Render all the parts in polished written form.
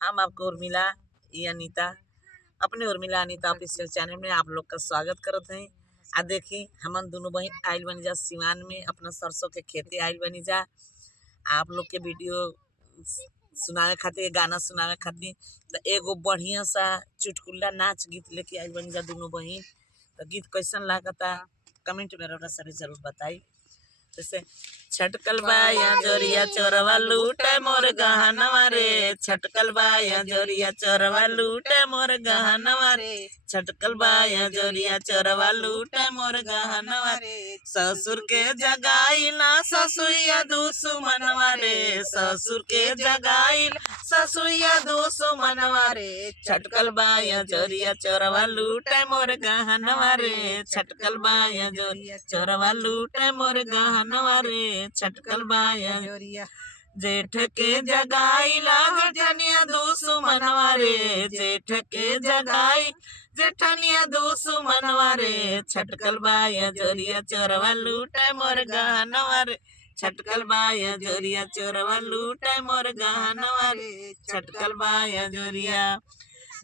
हम आपको उर्मिला ये अनीता अपने उर्मिला अनीता ऑफिशियल चैनल में आप लोग का स्वागत करते हैं। आ देखी हमन दोनों बहन आइल बनी जा सिवान में अपना सरसों के खेती आइल बनी जा आप लोग के वीडियो सुनावे खातिर गाना सुनावे खातिर तो एगो बढ़िया सा चुटकुला नाच गीत लेके आइल बनी जा दोनों बहन। तो गीत कैसन लागता कमेंट में रौरा सभी जरूर बताई। जैसे छटकल बाया जोरिया चोरवा लूटे मोर गहनवा रे, छटकल बाया जोरिया चोरवा लूटे मोर गहनवा रे, छटकल बाया जोरिया चोरवा लूटे मोर गहनवा रे, ससुर के जगाई ना ससुइया दुश्मनवा रे, ससुर के जगाई ससुइया दुश्मनवा रे, छटकल बाया जोरिया चोरवा लूटे मोर गहनवा रे, छटकल बाया जोरिया चोरवा लूटे मोर गहनवा रे, छटकल बाया जोरिया जेठ के जगाईला जेठनिया दुश्मनवा रे, जेठ के जगाई जेठनिया दुश्मनवा रे, छटकल बाया जोरिया चोरवा लूटे मोर गहनवा रे, छटकल बाया जोरिया चोरवा लूटे मोर गहनवा रे, छटकल बाया जोरिया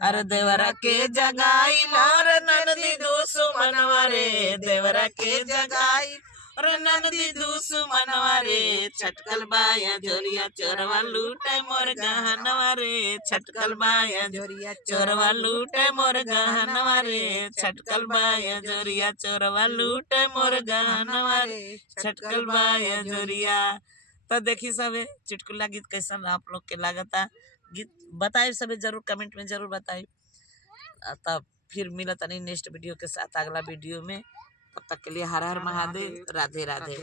अरे देवरा के जगाई मोर ननदी दुश्मनवा रे, देवरा के जगाई अरे ननदी दुश्मनवा रे, छटकल बाया जोरिया चोरवा लूटे मोर गहनवा रे, छटकल बाया जोरिया चोरवा लूटे मोर गहनवा रे, छटकल बाया जोरिया चोरवा लूटे मोर गहनवा रे, छटकल बाया जोरिया। तो देखी सबे चुटकुला गीत कैसन आप लोग के लागता गीत बताए सबे जरूर कमेंट में जरूर बताए। तब फिर मिलत नहीं नेक्स्ट वीडियो के साथ अगला वीडियो में। तब तक के लिए हर हर महादेव, राधे राधे।